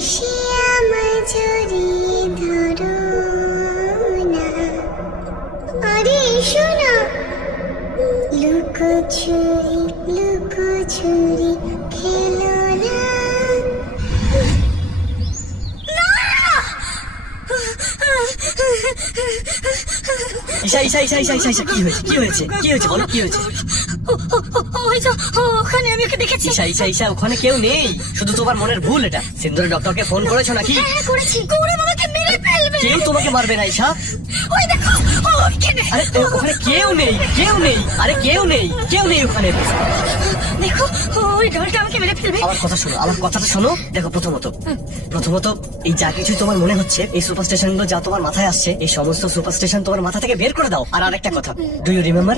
এসে আমার জড়িয়ে ধরো না, আরে এসো না। লুকোচুরি খেলো না। ঈশা ঈশা ঈশা ঈশা ঈশা কি হয়েছে কি হয়েছে কি হয়েছে বলো কি হয়েছে? ওই তো ওখানে আমি ওকে দেখেছি। ঈশা ঈশা ঈশা ওখানে কেউ নেই, শুধু তোমার মনের ভুল এটা। সিন্দুরে ডক্টরকে ফোন করেছো নাকি? হ্যাঁ করেছি। গৌরব আমাকে মেরে ফেলবে। কেউ তোমাকে মারবে না ঈশা। ওই দেখো ওইখানে। আরে ওখানে কেউ নেই কেউ নেই, আরে কেউ নেই কেউ নেই ওখানে। দেখো ওই ডলটা আমাকে মেরে ফেলবে। আমার কথা শোনো, আমার কথাটা শোনো। দেখো প্রথমত এই যা কিছু তোমার মনে হচ্ছে, এই সুপার স্টেশন গুলো যা তোমার মাথায় আসছে, এই সমস্ত সুপার স্টেশন তোমার মাথা থেকে বের করে দাও। আর আরেকটা কথা, ডু ইউ রিমেম্বার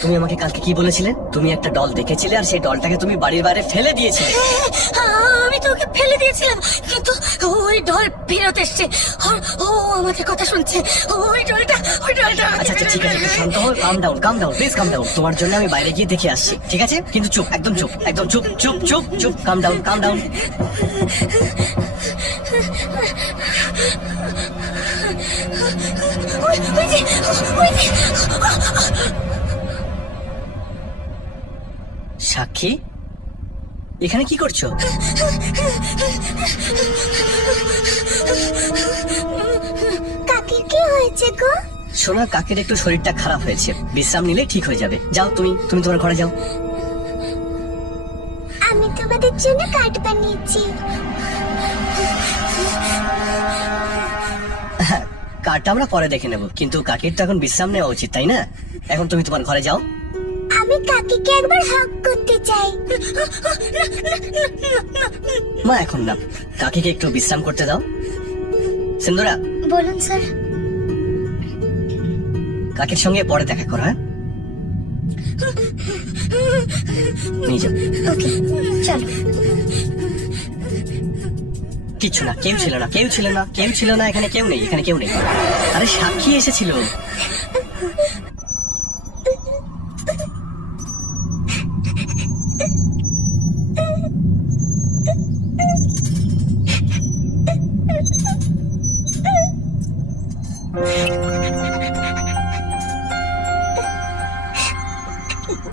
তুমি আমাকে কালকে কি বলেছিলে? তুমি একটা ডল দেখেছিলে আর সেই ডলটাকে তুমি বাড়ির বাইরে ফেলে দিয়েছিলে। আমি তো ওকে ফেলে দিয়েছিলাম, কিন্তু ওই ডল ফেরত এসছে। ও আমাদের কথা শুনছে। ওই ডলটা আচ্ছা আচ্ছা ঠিক আছে, শান্ত হও, কাম ডাউন প্লিজ কাম ডাউন। তোমার জন্য আমি বাইরে গিয়ে দেখে আসছি, ঠিক আছে? কিন্তু চুপ, একদম চুপ, একদম চুপ চুপ চুপ চুপ। কাম ডাউন। সাক্ষী, এখানে কি করছো? কাকির কি হয়েছে গো? সোনা, কাকের একটু শরীরটা খারাপ হয়েছে, বিশ্রাম নিলে ঠিক হয়ে যাবে। যাও তুমি তোমার ঘরে যাও। আমি তোমাদের জন্য কাঠ বানিয়েছি। কার্ডটা আমরা পরে দেখে নেব, কিন্তু কাকের তো এখন বিশ্রাম নেওয়া উচিত, তাই না? এখন তুমি তোমার ঘরে যাও। আমি কাকিকে একবার হাগ করতে চাই। মা এখন না, কাকিকে একটু বিশ্রাম করতে দাও। সিন্দুরা, বলুন স্যার। কাকের সঙ্গে পরে দেখা করো, হ্যাঁ? নিয়ে যাও। ওকে চলো। কিচ্ছু না, কেউ ছিল না, এখানে কেউ নেই। আরে সাক্ষী এসেছিল।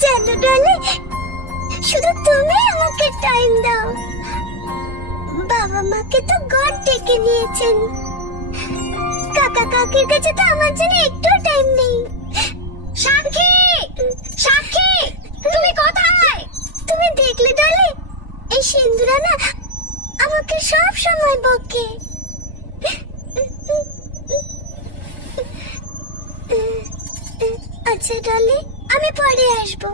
জানো ডলে, শুধু তুমি আমাকে টাইম দাও। বাবা মাকে তো গড ডেকে নিয়েছেন, কাকা কাকির কাছে তো আমার জন্য একটু টাইম নেই। সাক্ষী তুমি কোথায়? তুমি দেখলে ডলে, এই সিন্দুরা না আমাকে সব সময় বকে। আচ্ছা ডলে, আমি পরে আসবো।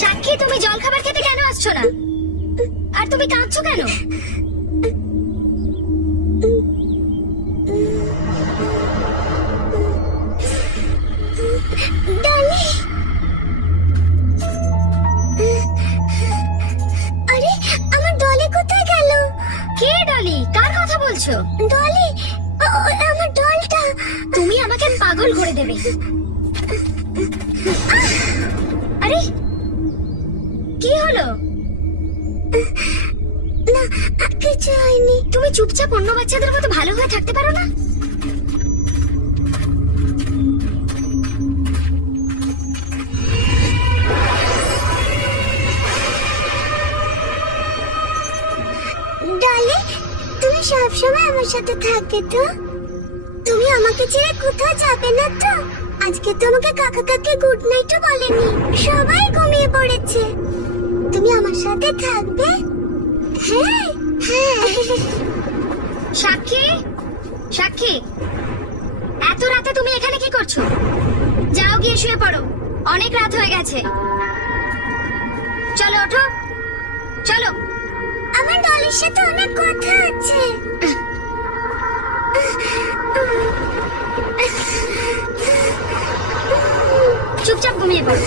সাক্ষী, তুমি জল খাবার খেতে কেন আসছো না? আর তুমি কাঁদছো কেন? ডলি, আরে আমার ডলি কোথায় গেল? কে ডলি? কার কথা বলছো? ডলি, আমার ডলটা। তুমি আমাকে পাগল করে দেবে। আরে কি হলো? না কিছু হয়নি। তুমি চুপচাপ অন্য বাচ্চাদের মতো ভালো হয়ে থাকতে পারো না? ডলি, তুমি সবসময় আমার সাথে থাকবে তো? তুমি আমাকে ছেড়ে কোথাও যাবে না তো? আজকে তোমাকে কাকা কাকি গুড নাইটও বলেনি, সবাই ঘুমিয়ে পড়েছে। তুমি আমার সাথে থাকবে? হ্যাঁ হ্যাঁ। সাক্ষী, এত রাতে তুমি এখানে কি করছো? যাও গিয়ে শুয়ে পড়ো, অনেক রাত হয়ে গেছে। চলো ওঠো, চলো। আমার ডলির সাথে অনেক কথা আছে। চুপচাপ ঘুমিয়ে পড়ো।